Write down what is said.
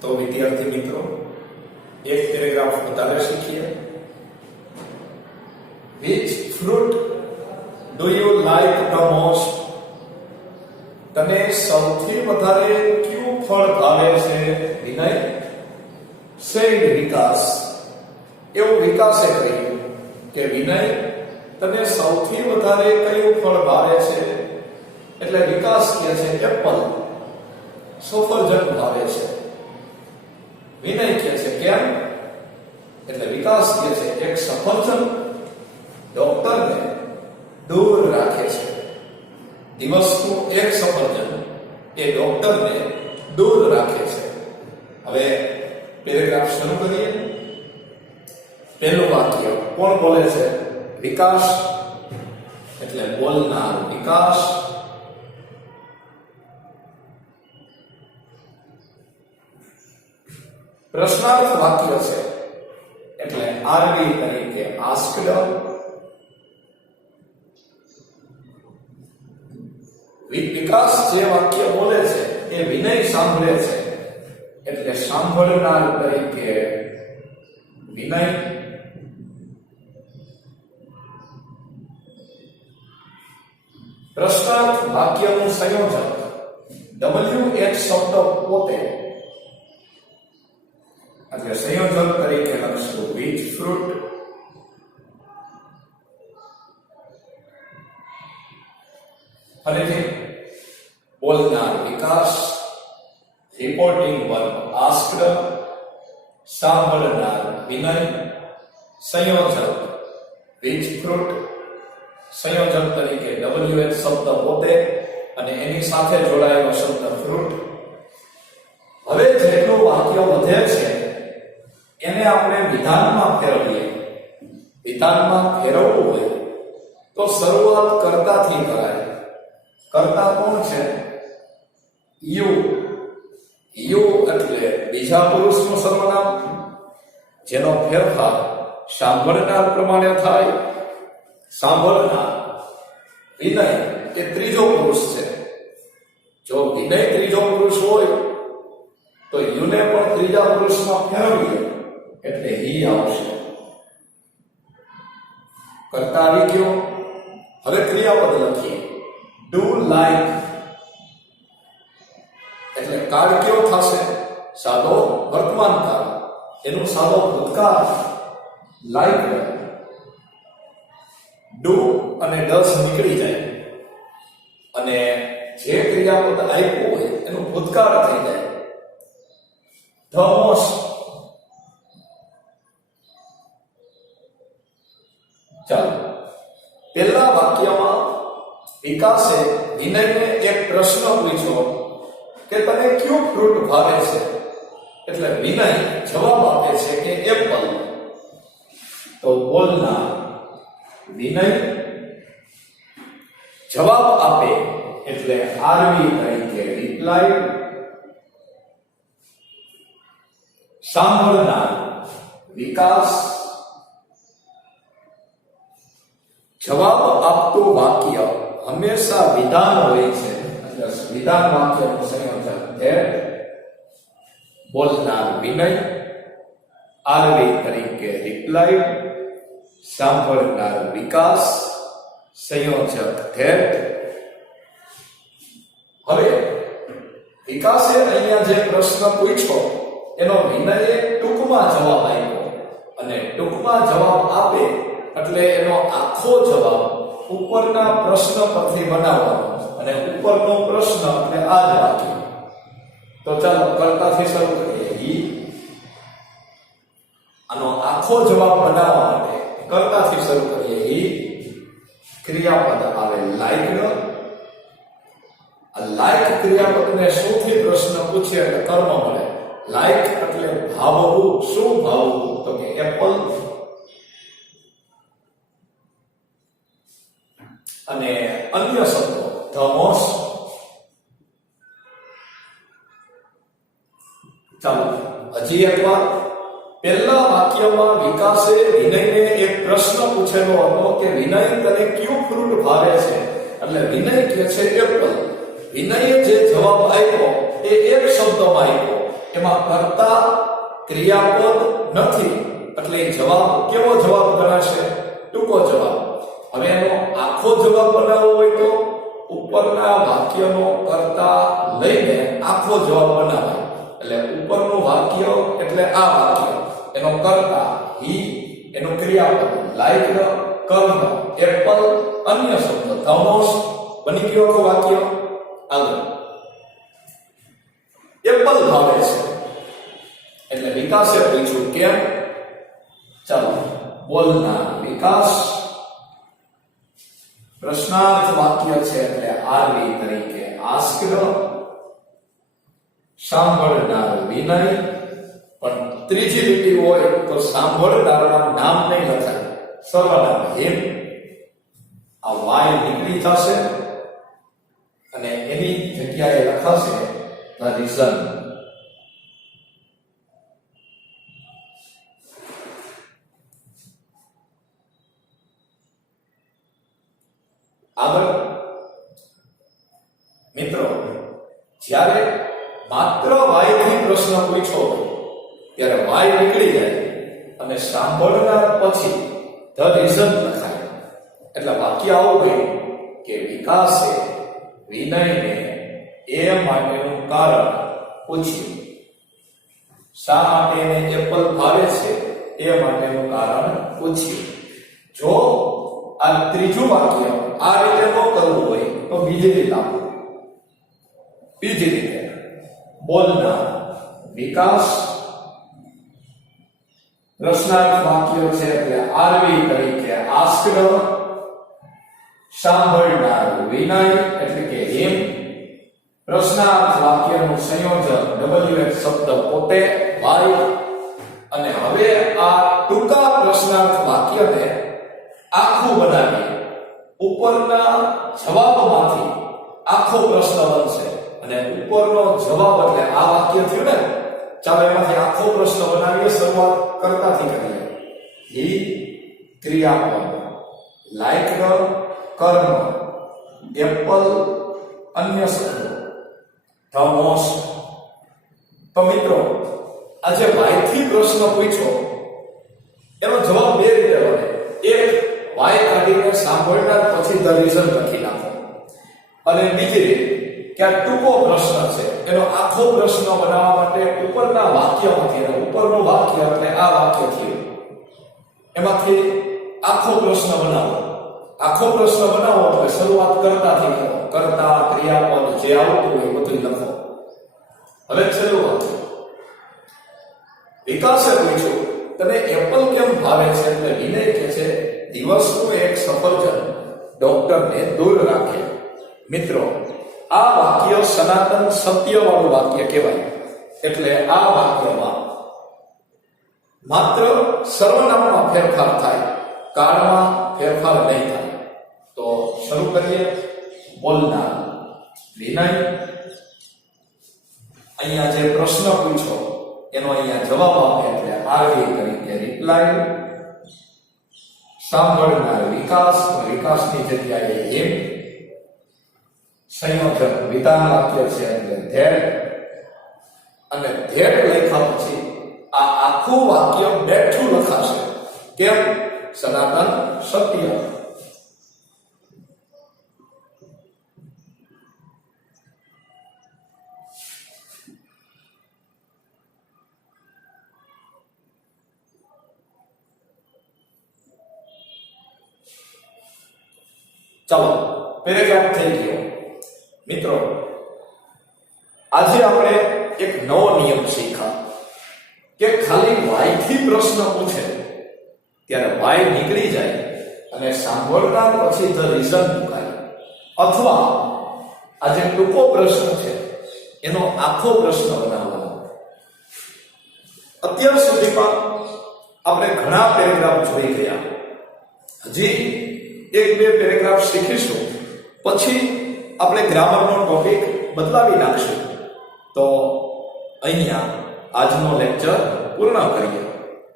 તો વિદ્યાર્થી મિત્રો એક પેરેગ્રાફ વધારે શીખીએ. Which fruit do you like the most? તને સૌથી વધારે કયું ફળ ભાવે છે વિનય? said વિકાસ. એવું વિકાસે કહ્યું કે વિનય તને સૌથી વધારે કયું ફળ ભાવે છે? એટલે વિકાસ કહે છે એપલ, સફરજન ભાવે છે. વિનય કહે છે કેમ? એટલે વિકાસ કહે છે એક સફરજન ડોક્ટરને દૂર રાખે છે. દિવસનું એક સફરજન એ ડોક્ટરને દૂર રાખે છે. હવે પેરેગ્રાફ શરૂ કરીએ. પહેલું વાક્ય કોણ બોલે છે? વિકાસ, એટલે બોલનાર વિકાસ. પ્રશ્નાર્થ વાક્ય છે એટલે આરવી તરીકે આસ્ક્ડ. વિકાસ જે વાક્ય બોલે છે એ વિનય સાંભળે છે એટલે સાંભળનાર તરીકે વિનય. પ્રશ્નાર્થ વાક્યનું સંયોજક WH શબ્દ પોતે એટલે સંયોજક તરીકે લખશું which fruit. ફરીથી બોલનાર વિકાસ, રિપોર્ટિંગ વર્બ આસ્ક્ડ, સાંભળનાર વિનય, સંયોજક which fruit, સંયોજક તરીકે WH શબ્દ પોતે અને એની સાથે જોડાયેલો શબ્દ ફ્રૂટ. હવે જેટલું વાક્ય વધે છે એને આપણે વિધાનમાં ફેરવીએ. વિધાનમાં ફેરવવું હોય તો શરૂઆત કર્તાથી કરાય. કર્તા કોણ છે? યુ. યુ એટલે બીજા પુરુષનું સર્વનામ જેનો ફેરફાર સાંભળનાર પ્રમાણે થાય. સાંભળનાર વિનય એ ત્રીજો પુરુષ છે. જો વિનય ત્રીજો પુરુષ હોય તો યુને પણ ત્રીજા પુરુષમાં ફેરવીએ એટલે હી આવશે. કર્તા આવી ગયો. હવે ક્રિયાપદ લખીએ. ડુ લાઈક એટલે કાળ કયો થશે? સાદો વર્તમાન કાળ, એનું સાદો ભૂતકાળ લાઈક. ડુ અને ડસ નીકળી જાય અને જે ક્રિયાપદ આપ્યું હોય એનું ભૂતકાળ થઈ જાય. The most. ચાલો પહેલા વાક્યમાં વિકાસે વિનયને એક પ્રશ્ન પૂછ્યો કે તને કયું ફ્રૂટ ભાવે છે? એટલે વિનય જવાબ આપે છે કે એપલ. તો બોલના વિનય જવાબ આપે એટલે આરવી તરીકે રિપ્લાય. સાંભળનાર વિકાસ. જવાબ આપતું વાક્ય હંમેશા વિધાન હોય છે એટલે વિધાન વાક્યનું સંયોજન ધેટ. બોલનાર વિનય, આરવી તરીકે રિપ્લાય, સાંભળનાર વિકાસ, સંયોજક ધેટ. હવે વિકાસે અહીંયા જે પ્રશ્ન પૂછ્યો એનો વિનયે ટૂંકમાં જવાબ આપ્યો અને ટૂંકમાં જવાબ આપે એટલે એનો આખો જવાબ ઉપરના પ્રશ્ન પરથી બનાવવાનો અને ઉપરનો પ્રશ્ન એટલે આ જ વાક્ય. તો ચાલો કર્તાથી શરૂ કરીએ. હી. આનો આખો જવાબ બનાવવા માટે કર્તાથી શરૂ કરીએ. હી. ક્રિયાપદ આવે લાઈક. આ લાઈક ક્રિયાપદને શુંથી પ્રશ્ન પૂછે એટલે કર્મ મળે. લાઈક એટલે ભાવવું. શું ભાવવું? તો કે એપલ. અને અન્ય શબ્દો ધ મોસ્ટ. ચાલો હજી એકવાર. પહેલા વાક્યમાં વિકાસે વિનયને એક પ્રશ્ન પૂછેલો હતો કે વિનય તને કયું ફ્રૂટ ભાવે છે? એટલે વિનય કહે છે એપલ. વિનયે જે જવાબ આપ્યો એ એક શબ્દમાં આપ્યો એમાં કર્તા ક્રિયાપદ નથી, એટલે જવાબ કેવો જવાબ ગણાશે? ટૂંકો જવાબ. હવે એનો આખો જવાબ બનાવવો હોય તો ઉપરના વાક્યનો કર્તા લઈને આખો જવાબ બનાવાય. એટલે ઉપરનું વાક્ય એટલે આ વાક્ય, એનો કર્તા હી, એનું ક્રિયાપદ લાઈક, કર્મ એપલ, અન્ય શબ્દ ધમોસ, બની ગયો આખું વાક્ય. આગળ એપલ ભાવે છે એટલે વિકાસે પૂછ્યું કેમ? ચાલો બોલનાર વિકાસ, પ્રશ્નાર્થ વાક્ય છે એટલે આરવી તરીકે આસ્ક્ડ, સાંભળનાર વિનય, પણ ત્રીજી લીટી હોય તો સાંભળનારના નામ નહીં લખાય, સર્વનામ હિમ. આ વાય નીકળી જશે અને એની જગ્યાએ લખાશે ધ રીઝન. આગળ મિત્રો, જ્યારે માત્ર વાયથી પ્રશ્ન પૂછો ત્યારે વાય નીકળી જાય અને સાંભળનાર પછી ધ રીઝન લખાય. એટલે વાક્ય આવું ગયું કે વિકાસે વિનયને એ માટેનું કારણ પૂછ્યું. શા માટે એને એપલ ભાવે છે એ માટેનું કારણ પૂછ્યું. જો આ ત્રીજું વાક્ય આ રીતે ન કરવું હોય તો બીજી રીતે આપો. બીજી રીતે બોલનાર વિકાસ, પ્રશ્નાર્થ વાક્ય છે એટલે આરવી તરીકે આસ્ક્ડ, સાંભળનાર વિનય એટલે કે હિમ, પ્રશ્નાર્થ વાક્યનું સંયોજન WH શબ્દ પોતે વાય. અને હવે આ ટૂંકા પ્રશ્નાર્થ વાક્યને આખું બનાવી ઉપરના જવાબમાંથી આખો પ્રશ્ન બનશે. અને ઉપરનો જવાબ એટલે આ વાક્ય થયું ને, ચાલો એમાંથી આખો પ્રશ્ન બનાવીએ. શરૂઆત કરતાથી કરીએ. હી ક્રિયાપદ, લાઈક કર્મ, એપલ અન્ય શબ્દો, ધ મોસ્ટ. તો મિત્રો આજે વાયથી પ્રશ્ન પૂછ્યો એનો જવાબ બે રીતે બને. એક, વાય કાઢીને સાંભળનાર પછી ધ રીઝન લખી નાખો. અને બીજી રીત કે આ ટૂંકો પ્રશ્ન છે એનો આખો પ્રશ્ન બનાવવા માટે ઉપરના વાક્યમાંથી, ઉપરનું વાક્ય એટલે આ વાક્ય થયું, એમાંથી આખો પ્રશ્ન બનાવો. આખો પ્રશ્ન બનાવો એટલે શરૂઆત કરતાથી કરો. કર્તા ક્રિયાપદ જે આવતું હોય બધું લખો. હવે છેલ્લું વાક્ય, વિકાસે પૂછ્યું તને એપલ કેમ ભાવે છે? એટલે વિનય કહે છે દિવસનું એક સફરજન ડોક્ટરને દૂર રાખે. મિત્રો આ વાક્ય સનાતન સત્યવાળું વાક્ય કહેવાય. એટલે આ વાક્યમાં માત્ર સર્વનામમાં ફેરફાર થાય, કાળમાં ફેરફાર નહીં થાય. તો શરૂ કરીએ. બોલનાર વિનય, અહીંયા જે પ્રશ્ન પૂછો એનો અહીંયા જવાબ આપે એટલે આરવી તરીકે રિપ્લાય. સાંભળનાર વિકાસ, વિકાસની જગ્યાએ હિમ. સંયોજન વિધાન વાક્ય છે એટલે ધેડ. અને ધેડ લખ્યા પછી આ આખું વાક્ય બેઠું લખાશે. કેમ? સનાતન સત્ય. ચાલો પેરેગ્રાફ થઈ ગયો. મિત્રો આજે આપણે એક નવો નિયમ શીખ્યા કે ખાલી વાયથી પ્રશ્ન પૂછે ત્યારે વાય નીકળી જાય અને સાંભળનાર પછી ધ રીઝન મુકાય. અથવા આ જે ટૂંકો પ્રશ્ન છે એનો આખો પ્રશ્ન બનાવવાનો. અત્યાર સુધીમાં આપણે ઘણા પેરેગ્રાફ જોઈ ગયા. હજી એક બે પેરેગ્રાફ શીખીશું, પછી આપણે ગ્રામરનો ટોપિક બદલાવી નાખશું. તો અહીંયા આજનો લેક્ચર પૂર્ણ કરીએ.